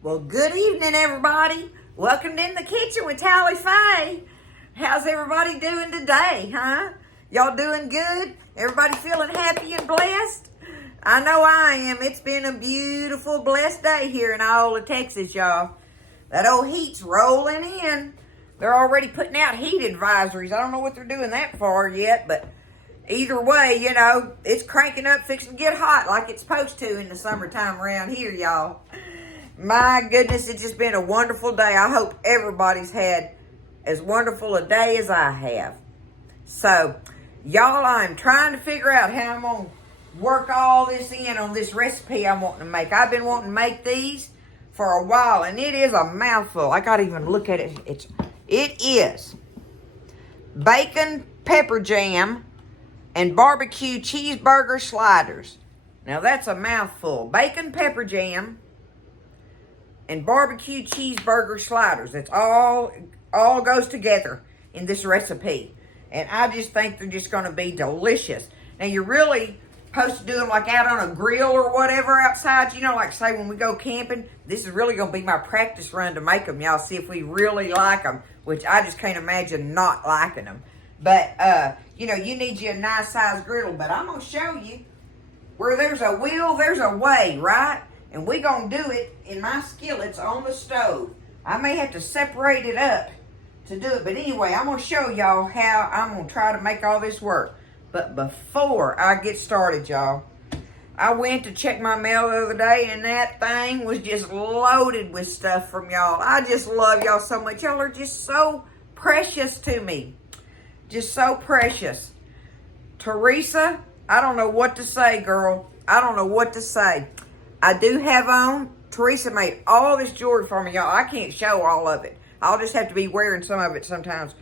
Well, good evening, everybody. Welcome in the kitchen with Tally Faye. How's everybody doing today, huh? Y'all doing good? Everybody feeling happy and blessed? I know I am. It's been a beautiful, blessed day here in Iola, Texas, y'all. That old heat's rolling in. They're already putting out heat advisories. I don't know what they're doing that for yet, but either way, you know, it's cranking up, fixing to get hot like it's supposed to in the summertime around here, y'all. My goodness, it's just been a wonderful day. I hope everybody's had as wonderful a day as I have. So, y'all, I'm trying to figure out how I'm going to work all this in on this recipe I'm wanting to make. I've been wanting to make these for a while, and it is a mouthful. I got to even look at it. It is bacon pepper jam and barbecue cheeseburger sliders. Now, that's a mouthful. Bacon pepper jam and barbecue cheeseburger sliders. It's all goes together in this recipe. And I just think they're just going to be delicious. Now, you're really supposed to do them like out on a grill or whatever outside. You know, like say when we go camping, this is really going to be my practice run to make them. Y'all see if we really like them, which I just can't imagine not liking them. But, you know, you need you a nice size griddle. But I'm going to show you where there's a will, there's a way, right? And we're going to do it in my skillets on the stove. I may have to separate it up to do it. But anyway, I'm going to show y'all how I'm going to try to make all this work. But before I get started, y'all, I went to check my mail the other day, and that thing was just loaded with stuff from y'all. I just love y'all so much. Y'all are just so precious to me. Just so precious. Teresa, I don't know what to say, girl. I don't know what to say. I do have on, Teresa made all this jewelry for me, y'all. I can't show all of it. I'll just have to be wearing some of it sometimes.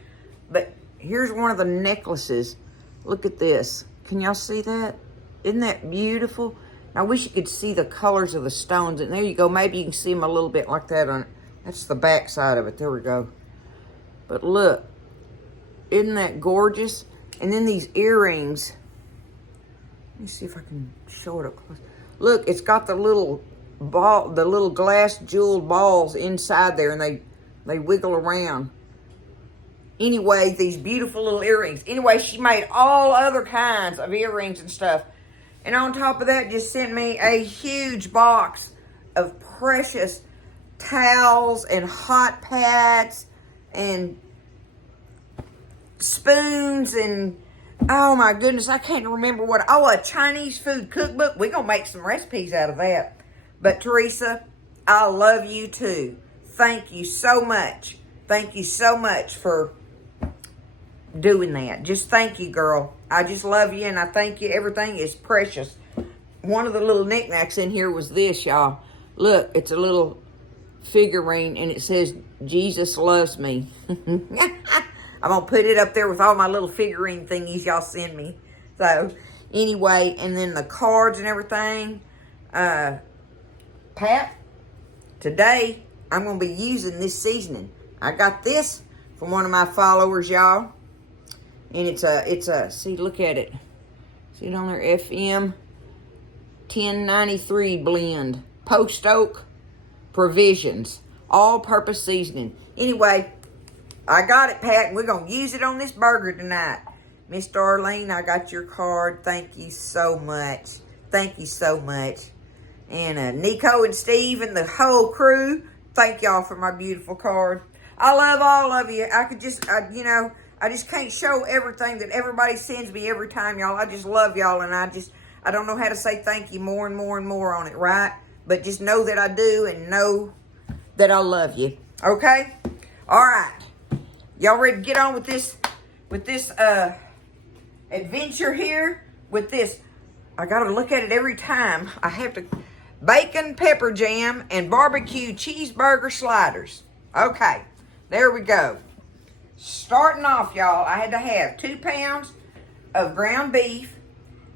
But here's one of the necklaces. Look at this. Can y'all see that? Isn't that beautiful? I wish you could see the colors of the stones. And there you go. Maybe you can see them a little bit like that on it. That's the back side of it. There we go. But look. Isn't that gorgeous? And then these earrings. Let me see if I can show it up close. Look, it's got the little ball, the little glass jeweled balls inside there, and they wiggle around. Anyway, these beautiful little earrings. Anyway, she made all other kinds of earrings and stuff. And on top of that, just sent me a huge box of precious towels and hot pads and spoons and oh my goodness, I can't remember what. Oh, a Chinese food cookbook. We're going to make some recipes out of that. But Teresa, I love you too. Thank you so much. Thank you so much for doing that. Just thank you, girl. I just love you and I thank you. Everything is precious. One of the little knickknacks in here was this, y'all. Look, it's a little figurine and it says, Jesus loves me. I'm going to put it up there with all my little figurine thingies y'all send me. So, anyway, and then the cards and everything. Pat, today, I'm going to be using this seasoning. I got this from one of my followers, y'all. And it's a, see, look at it. See it on there, FM 1093 blend. Post Oak Provisions. All-purpose seasoning. Anyway, I got it, Pat, and we're going to use it on this burger tonight. Miss Darlene, I got your card. Thank you so much. Thank you so much. And Nico and Steve and the whole crew, thank y'all for my beautiful card. I love all of you. I could just, you know, I just can't show everything that everybody sends me every time, y'all. I just love y'all, and I don't know how to say thank you more and more and more on it, right? But just know that I do and know that I love you. Okay? All right. Y'all ready to get on with this adventure here? With this, I gotta look at it every time. I have to, bacon pepper jam and barbecue cheeseburger sliders. Okay, there we go. Starting off, y'all, I had to have 2 pounds of ground beef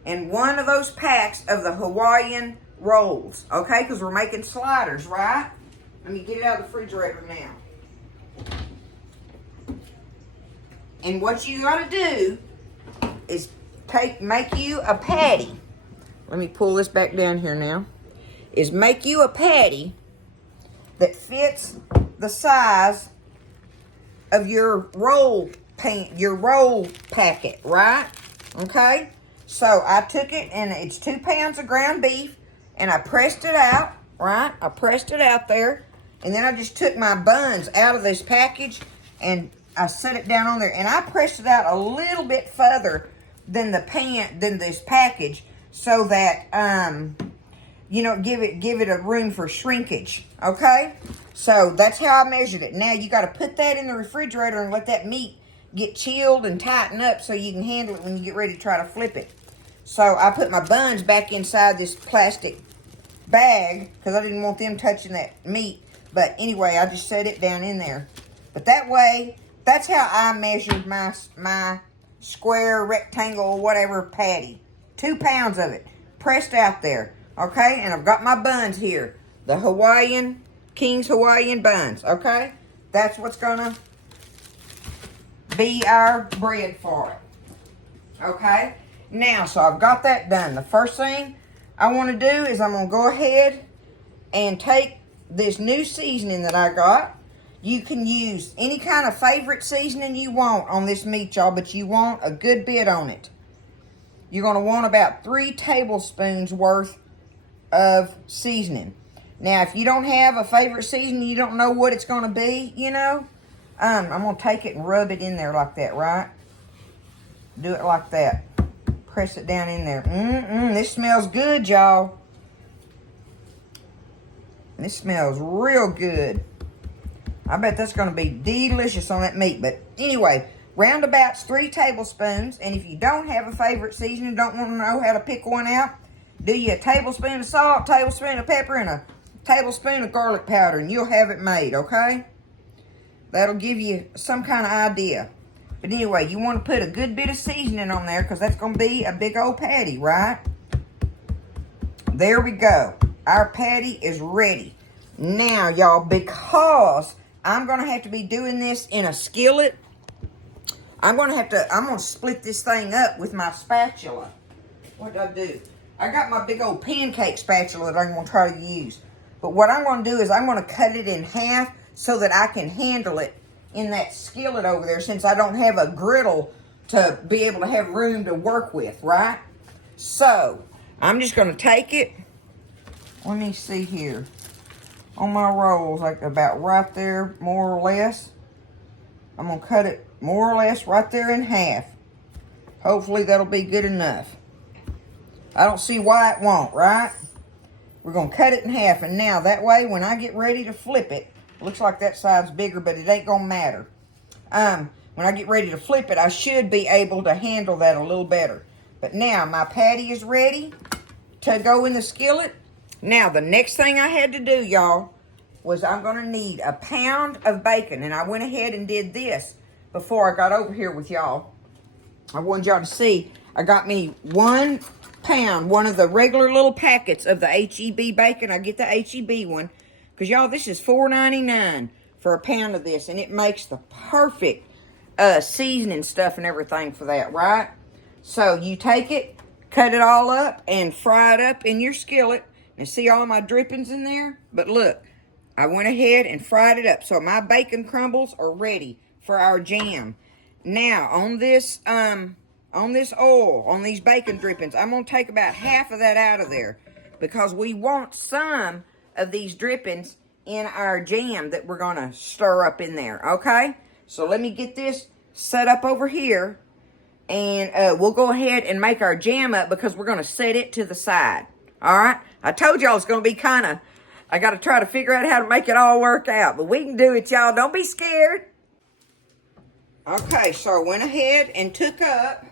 and one of those packs of the Hawaiian Rolls. Okay, because we're making sliders, right? Let me get it out of the refrigerator now. And what you gotta do is make you a patty. Let me pull this back down here now. Is make you a patty that fits the size of your roll packet, right? Okay, so I took it, and it's 2 pounds of ground beef, and I pressed it out, right? I pressed it out there, and then I just took my buns out of this package, and I set it down on there, and I pressed it out a little bit further than this package, so that you know, give it a room for shrinkage. Okay, so that's how I measured it. Now you got to put that in the refrigerator and let that meat get chilled and tighten up so you can handle it when you get ready to try to flip it. So I put my buns back inside this plastic bag because I didn't want them touching that meat. But anyway, I just set it down in there. But that way, that's how I measured my square, rectangle, whatever patty. 2 pounds of it pressed out there. Okay, and I've got my buns here. The King's Hawaiian buns. Okay, that's what's gonna be our bread for it. Okay, now, so I've got that done. The first thing I want to do is I'm gonna go ahead and take this new seasoning that I got. You can use any kind of favorite seasoning you want on this meat, y'all, but you want a good bit on it. You're gonna want about 3 tablespoons worth of seasoning. Now, if you don't have a favorite seasoning, you don't know what it's going to be, you know, I'm going to take it and rub it in there like that, right? Do it like that. Press it down in there. This smells good, y'all. This smells real good. I bet that's going to be delicious on that meat. But anyway, roundabouts 3 tablespoons. And if you don't have a favorite seasoning, don't want to know how to pick one out, do you a tablespoon of salt, tablespoon of pepper, and a tablespoon of garlic powder, and you'll have it made, okay? That'll give you some kind of idea. But anyway, you want to put a good bit of seasoning on there because that's going to be a big old patty, right? There we go. Our patty is ready. Now, y'all, because I'm going to have to be doing this in a skillet, I'm going to split this thing up with my spatula. What did I do? I got my big old pancake spatula that I'm going to try to use. But what I'm going to do is I'm going to cut it in half so that I can handle it in that skillet over there, since I don't have a griddle to be able to have room to work with, right? So, I'm just going to take it. Let me see here. On my rolls, like about right there, more or less. I'm going to cut it more or less right there in half. Hopefully that'll be good enough. I don't see why it won't, right? We're going to cut it in half. And now, that way, when I get ready to flip it, looks like that side's bigger, but it ain't going to matter. When I get ready to flip it, I should be able to handle that a little better. But now, my patty is ready to go in the skillet. Now, the next thing I had to do, y'all, was I'm going to need a pound of bacon. And I went ahead and did this before I got over here with y'all. I wanted y'all to see. I got me 1 pound, one of the regular little packets of the HEB bacon. I get the HEB one because, y'all, this is $4.99 for a pound of this, and it makes the perfect seasoning stuff and everything for that, right? So you take it, cut it all up, and fry it up in your skillet. And see all my drippings in there? But look, I went ahead and fried it up, so my bacon crumbles are ready for our jam. Now, on this oil, on these bacon drippings, I'm going to take about half of that out of there because we want some of these drippings in our jam that we're going to stir up in there, okay? So let me get this set up over here, and we'll go ahead and make our jam up because we're going to set it to the side, all right? I told y'all it's going to be kind of, I got to try to figure out how to make it all work out, but we can do it, y'all. Don't be scared. Okay, so I went ahead and took up,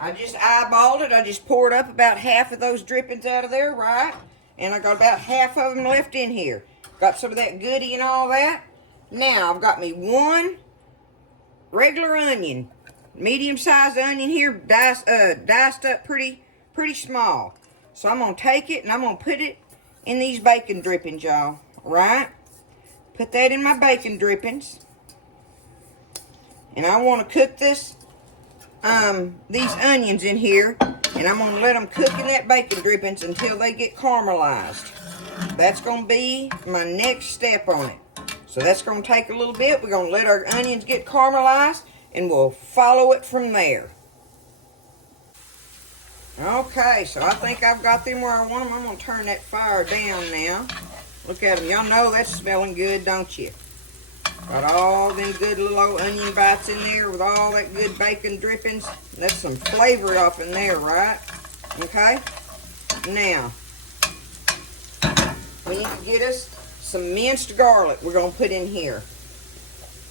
I just eyeballed it. I just poured up about half of those drippings out of there, right? And I got about half of them left in here. Got some of that goodie and all that. Now, I've got me 1 regular onion. Medium-sized onion here, diced up pretty small. So I'm going to take it and I'm going to put it in these bacon drippings, y'all. Right? Put that in my bacon drippings. And I want to cook this, these onions in here And I'm going to let them cook in that bacon drippings until they get caramelized. That's going to be my next step on it. So that's going to take a little bit. We're going to let our onions get caramelized, and we'll follow it from there. Okay, so I think I've got them where I want them. I'm going to turn that fire down now. Look at them. Y'all know that's smelling good, don't you? Got all them good little old onion bites in there with all that good bacon drippings. That's some flavor up in there, right? Okay? Now, we need to get us some minced garlic we're going to put in here.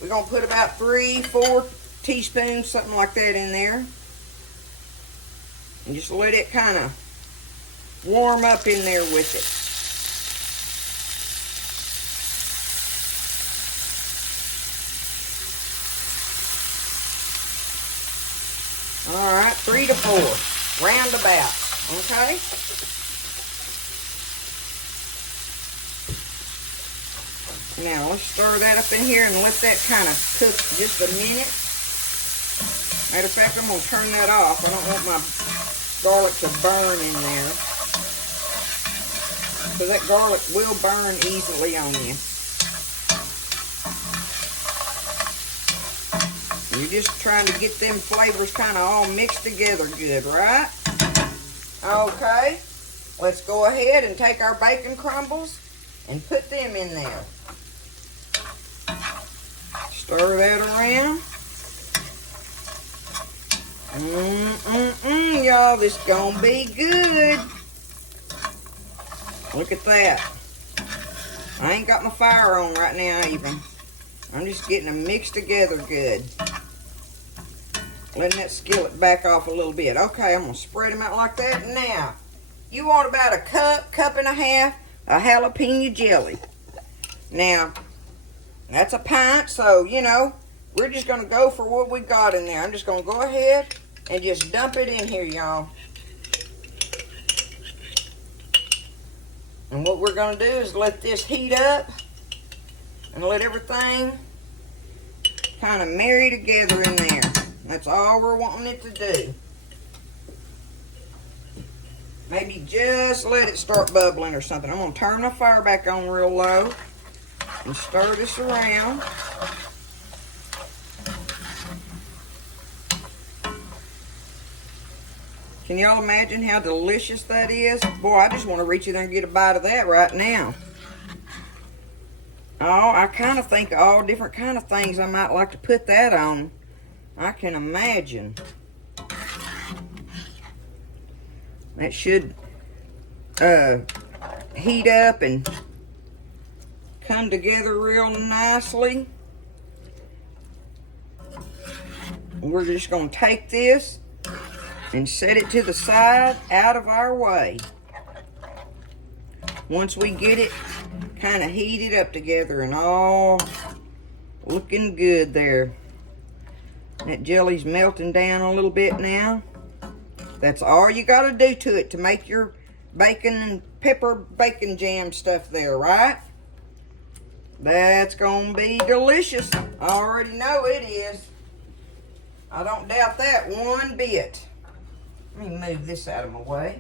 We're going to put about 3-4 teaspoons, something like that in there. And just let it kind of warm up in there with it. Alright, 3 to 4, roundabout, okay? Now, let's stir that up in here and let that kind of cook just a minute. Matter of fact, I'm going to turn that off. I don't want my garlic to burn in there. So that garlic will burn easily on you. You're just trying to get them flavors kind of all mixed together good, right? Okay, let's go ahead and take our bacon crumbles and put them in there. Stir that around. Y'all, this gonna be good. Look at that. I ain't got my fire on right now even. I'm just getting them mixed together good. Letting that skillet back off a little bit. Okay, I'm going to spread them out like that. Now, you want about a cup and a half of jalapeno jelly. Now, that's a pint, so, you know, we're just going to go for what we got in there. I'm just going to go ahead and just dump it in here, y'all. And what we're going to do is let this heat up and let everything kind of marry together in there. That's all we're wanting it to do. Maybe just let it start bubbling or something. I'm going to turn my fire back on real low and stir this around. Can y'all imagine how delicious that is? Boy, I just want to reach in there and get a bite of that right now. Oh, I kind of think of all different kind of things I might like to put that on. I can imagine. That should heat up and come together real nicely. We're just going to take this and set it to the side out of our way. Once we get it kind of heated up together and all looking good there. That jelly's melting down a little bit now. That's all you got to do to it to make your bacon and pepper bacon jam stuff there, right? That's going to be delicious. I already know it is. I don't doubt that one bit. Let me move this out of my way.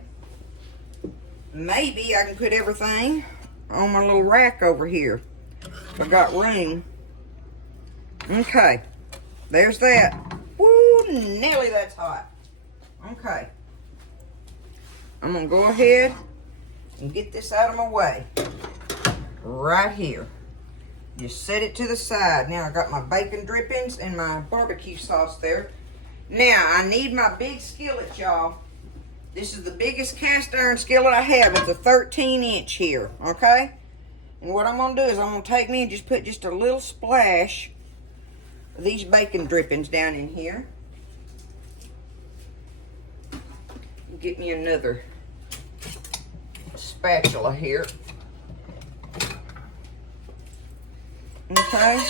Maybe I can put everything on my little rack over here. If I got room. Okay. There's that. Woo, Nelly, that's hot. Okay. I'm going to go ahead and get this out of my way. Right here. Just set it to the side. Now I got my bacon drippings and my barbecue sauce there. Now I need my big skillet, y'all. This is the biggest cast iron skillet I have. It's a 13-inch here, okay? And what I'm going to do is I'm going to take me and just put just a little splash of these bacon drippings down in here. Get me another spatula here. Okay.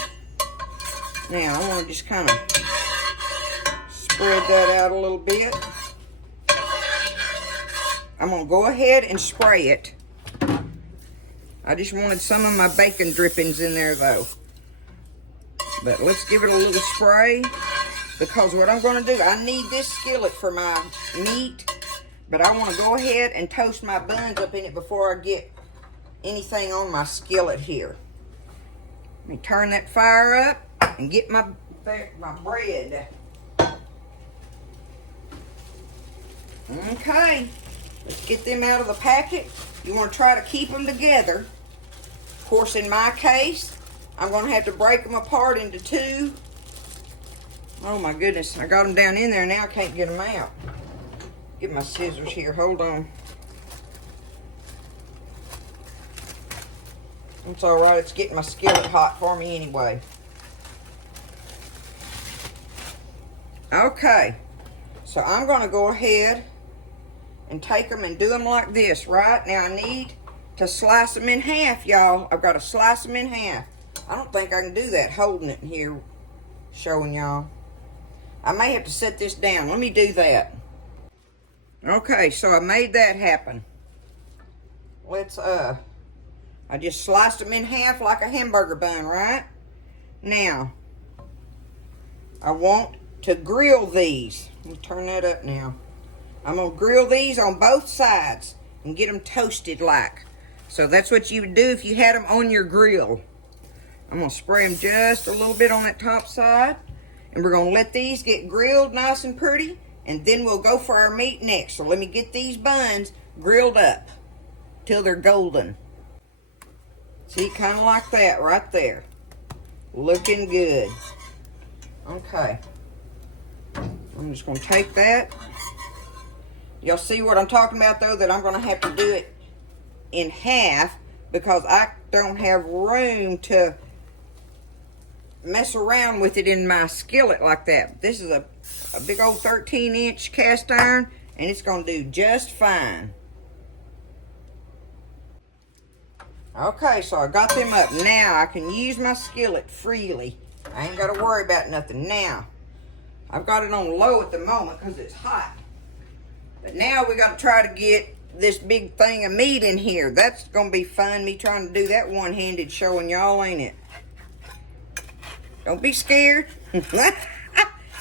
Now I want to just kind of spread that out a little bit. I'm going to go ahead and spray it. I just wanted some of my bacon drippings in there though. But let's give it a little spray, because what I'm going to do, I need this skillet for my meat But I want to go ahead and toast my buns up in it before I get anything on my skillet here. Let me turn that fire up and get my bread. Okay, let's get them out of the packet. You want to try to keep them together. Of course, in my case, I'm going to have to break them apart into two. Oh my goodness, I got them down in there, now I can't get them out. Get my scissors here, hold on. It's all right, it's getting my skillet hot for me anyway. Okay, so I'm going to go ahead and take them and do them like this, right? Now I need to slice them in half, y'all. I've got to slice them in half. I don't think I can do that holding it in here, showing y'all. I may have to set this down. Let me do that. Okay, so I made that happen. Let's, I just sliced them in half like a hamburger bun, right? Now, I want to grill these. Let me turn that up now. I'm going to grill these on both sides and get them toasted like. So that's what you would do if you had them on your grill. I'm going to spray them just a little bit on that top side. And we're going to let these get grilled nice and pretty. And then we'll go for our meat next. So let me get these buns grilled up till they're golden. See, kind of like that right there. Looking good. Okay. I'm just going to take that. Y'all see what I'm talking about, though? That I'm going to have to do it in half because I don't have room to mess around with it in my skillet like that. This is a big old 13-inch cast iron, and it's going to do just fine. Okay, so I got them up. Now I can use my skillet freely. I ain't got to worry about nothing now. I've got it on low at the moment because it's hot. But now we got to try to get this big thing of meat in here. That's going to be fun, me trying to do that one-handed, showing y'all, ain't it? Don't be scared.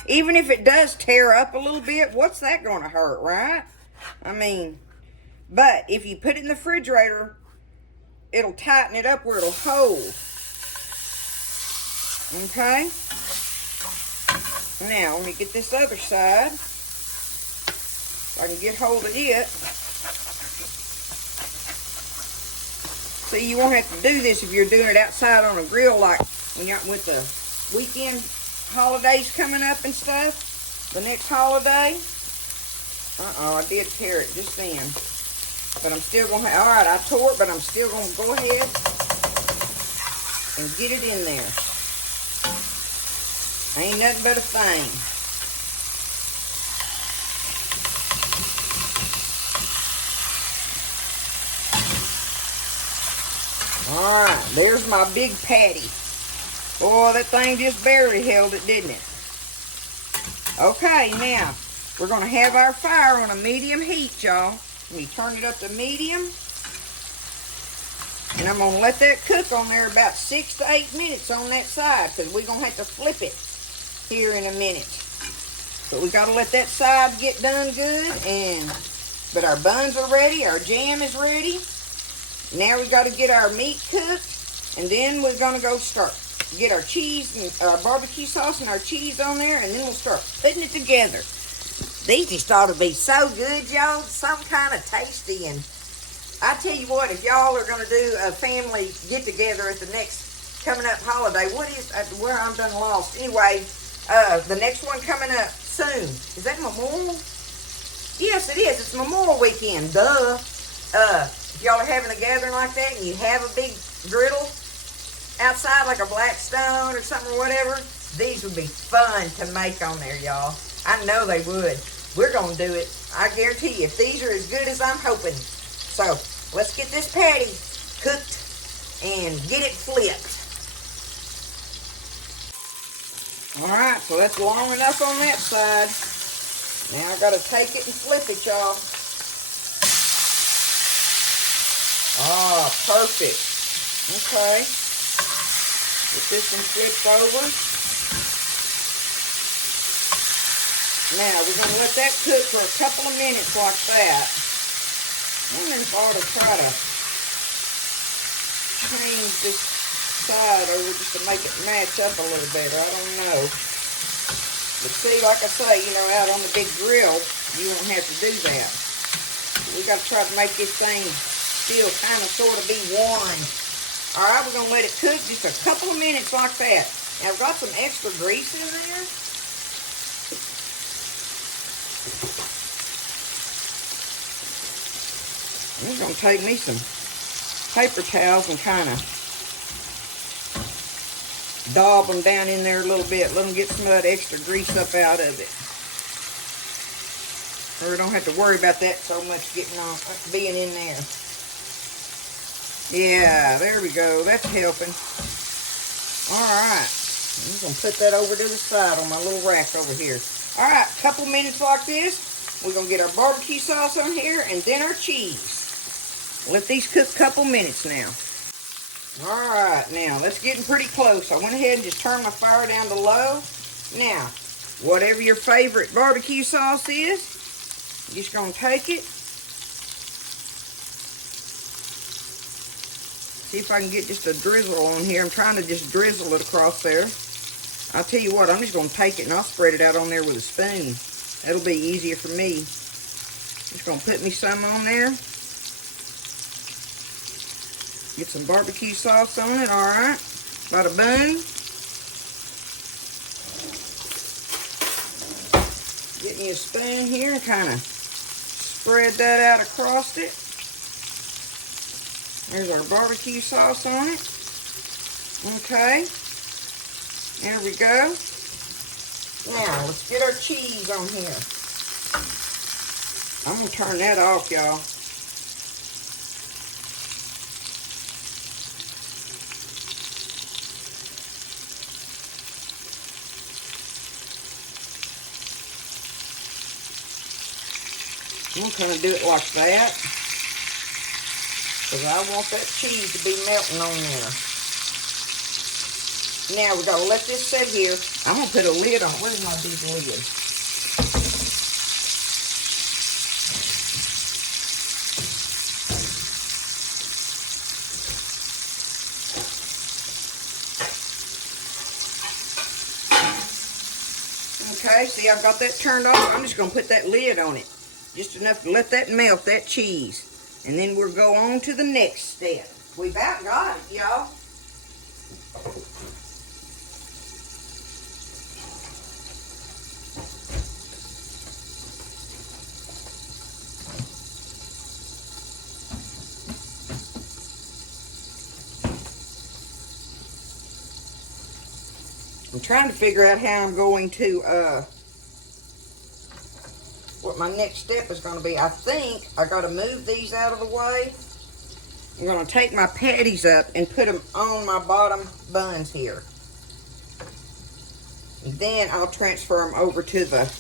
Even if it does tear up a little bit, what's that going to hurt, right? I mean, but if you put it in the refrigerator, it'll tighten it up where it'll hold. Okay? Now, let me get this other side. So I can get hold of it. See, you won't have to do this if you're doing it outside on a grill like when you're with the weekend holidays coming up and stuff. The next holiday. I did tear it just then. But I'm still going to have, alright, I tore it, but I'm still going to go ahead and get it in there. Ain't nothing but a thing. Alright, there's my big patty. Boy, that thing just barely held it, didn't it? Okay, now, we're going to have our fire on a medium heat, y'all. Let me turn it up to medium. And I'm going to let that cook on there about 6 to 8 minutes on that side, because we're going to have to flip it here in a minute. But we got to let that side get done good. But our buns are ready. Our jam is ready. Now we got to get our meat cooked. And then we're going to go start. Get our cheese and our barbecue sauce and our cheese on there. And then we'll start putting it together. These just ought to be so good, y'all. Some kind of tasty. And I tell you what, if y'all are going to do a family get-together at the next coming up holiday, what is, where I'm done lost. Anyway, the next one coming up soon. Is that Memorial? Yes, it is. It's Memorial Weekend. Duh. If y'all are having a gathering like that and you have a big griddle outside like a Blackstone or something or whatever, these would be fun to make on there, y'all. I know they would. We're going to do it. I guarantee you, if these are as good as I'm hoping. So, let's get this patty cooked and get it flipped. Alright, so that's long enough on that side. Now I got to take it and flip it, y'all. Ah, perfect. Okay. Get this one flipped over. Now, we're going to let that cook for a couple of minutes like that. I wonder if I ought to try to change this side over just to make it match up a little better. I don't know. But see, like I say, you know, out on the big grill, you won't have to do that. We got to try to make this thing still kind of sort of be warm. All right, we're going to let it cook just a couple of minutes like that. Now, I've got some extra grease in there. I'm going to take me some paper towels and kind of daub them down in there a little bit. Let them get some of that extra grease up out of it. Or we don't have to worry about that so much getting on, being in there. Yeah, there we go. That's helping. All right. I'm going to put that over to the side on my little rack over here. All right, a couple minutes like this. We're going to get our barbecue sauce on here and then our cheese. Let these cook a couple minutes now. All right, now, that's getting pretty close. I went ahead and just turned my fire down to low. Now, whatever your favorite barbecue sauce is, you're just going to take it. See if I can get just a drizzle on here. I'm trying to just drizzle it across there. I'll tell you what, I'm just going to take it and I'll spread it out on there with a spoon. That'll be easier for me. Just going to put me some on there. Get some barbecue sauce on it, all right. Bada boom. Get me a spoon here and kind of spread that out across it. There's our barbecue sauce on it. Okay. There we go. Now, let's get our cheese on here. I'm going to turn that off, y'all. I'm going to kind of do it like that. Because I want that cheese to be melting on there. Now, we've got to let this sit here. I'm going to put a lid on. Where's my big lid? Okay, see, I've got that turned off. I'm just going to put that lid on it. Just enough to let that melt, that cheese. And then we'll go on to the next step. We about got it, y'all. I'm trying to figure out how I'm going to, what my next step is going to be. I think I got to move these out of the way. I'm going to take my patties up and put them on my bottom buns here. And then I'll transfer them over to the...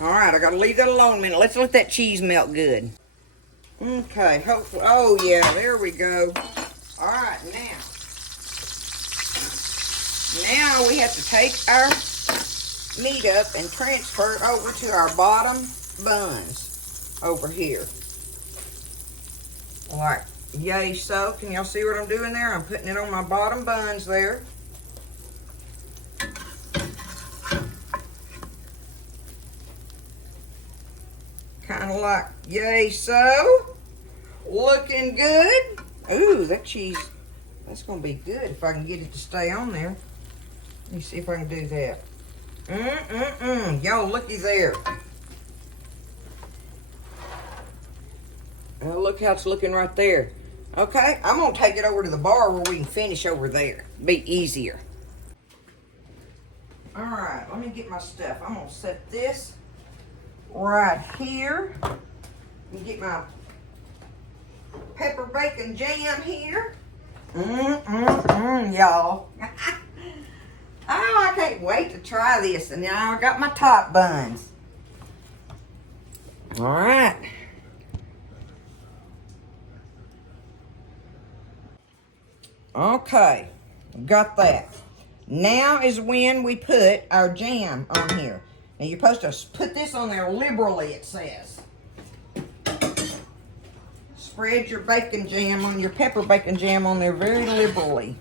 All right, I got to leave that alone a minute. Let's let that cheese melt good. Okay, hopefully... Oh, yeah, there we go. All right, now we have to take our meat up and transfer it over to our bottom buns over here. Like, yay so. Can y'all see what I'm doing there? I'm putting it on my bottom buns there. Kind of like, yay so. Looking good. Ooh, that cheese, that's going to be good if I can get it to stay on there. Let me see if I can do that. Y'all, looky there. Oh, look how it's looking right there. Okay, I'm going to take it over to the bar where we can finish over there. Be easier. All right, let me get my stuff. I'm going to set this right here. And get my pepper bacon jam here. Y'all. Oh, I can't wait to try this. And now I got my top buns. All right. Okay, got that. Now is when we put our jam on here. And you're supposed to put this on there liberally, it says. Spread your bacon jam on your pepper bacon jam on there very liberally.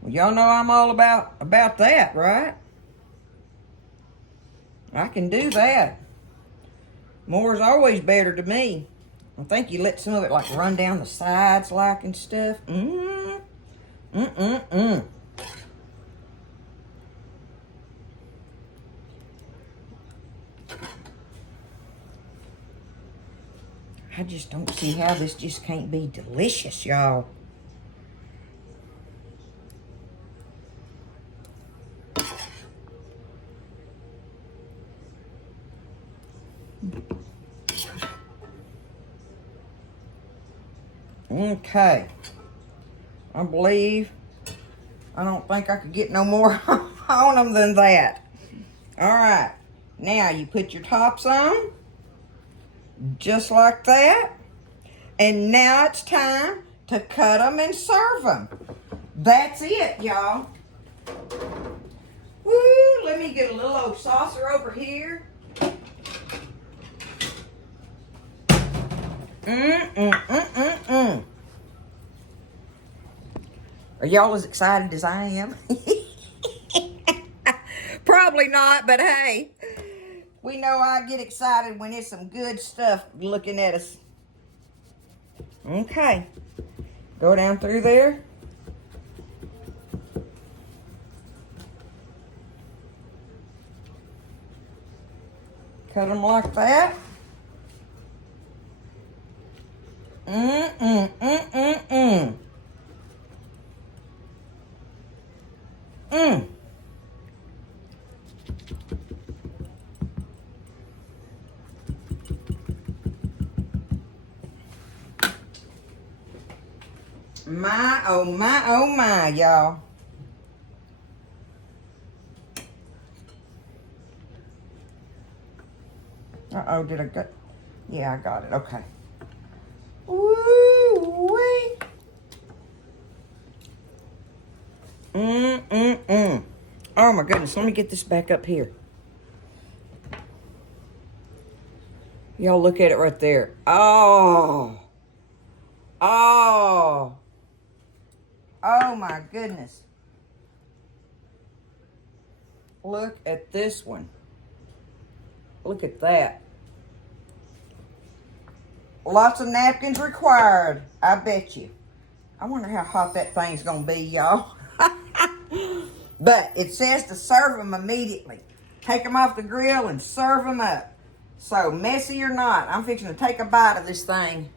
Well, y'all know I'm all about that, right? I can do that. More is always better to me. I think you let some of it like run down the sides like and stuff. I just don't see how this just can't be delicious, y'all. Okay. I don't think I could get no more on them than that. All right. Now you put your tops on. Just like that. And now it's time to cut them and serve them. That's it, y'all. Woo, let me get a little old saucer over here. Are y'all as excited as I am? Probably not, but hey, we know I get excited when it's some good stuff looking at us. Okay, go down through there. Cut them like that. My, oh my, y'all. Uh-oh, did I get... Yeah, I got it. Okay. Woo-wee. Oh, my goodness. Let me get this back up here. Y'all look at it right there. Oh. Oh. Oh, my goodness. Look at this one. Look at that. Lots of napkins required, I bet you. I wonder how hot that thing's going to be, y'all. But it says to serve them immediately. Take them off the grill and serve them up. So, messy or not, I'm fixing to take a bite of this thing.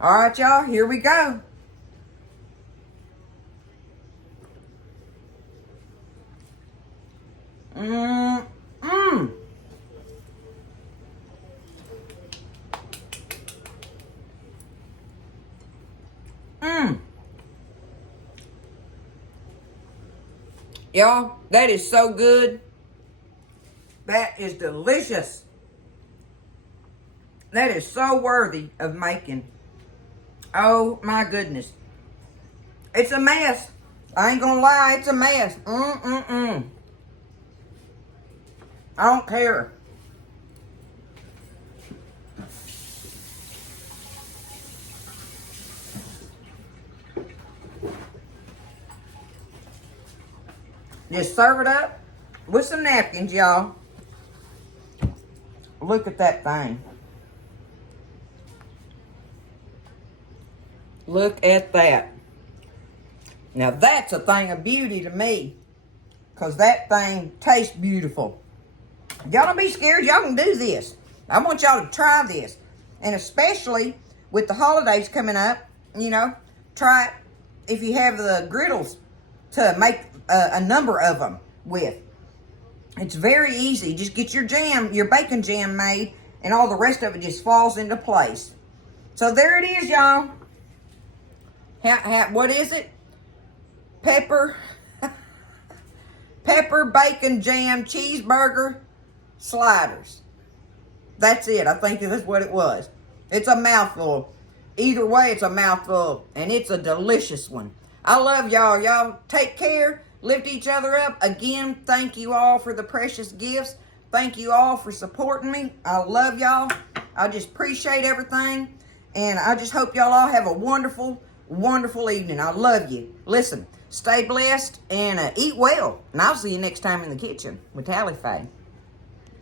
All right, y'all, here we go. Y'all, that is so good. That is delicious. That is so worthy of making. Oh my goodness. It's a mess. I ain't gonna lie, it's a mess. I don't care. Just serve it up with some napkins, y'all. Look at that thing. Look at that. Now that's a thing of beauty to me, because that thing tastes beautiful. Y'all don't be scared. Y'all can do this. I want y'all to try this. And especially with the holidays coming up, you know, try it if you have the griddles to make a number of them with. It's very easy. Just get your jam, your bacon jam made, and all the rest of it just falls into place. So there it is, y'all. What is it? Pepper bacon jam cheeseburger sliders. That's it. I think that's what it was. It's a mouthful. Either way, it's a mouthful, and it's a delicious one. I love y'all. Y'all take care. lift each other up. Again, thank you all for the precious gifts. Thank you all for supporting me. I love y'all. I just appreciate everything. And I just hope y'all all have a wonderful, wonderful evening. I love you. Listen, stay blessed and eat well. And I'll see you next time in the kitchen with Tally Faye.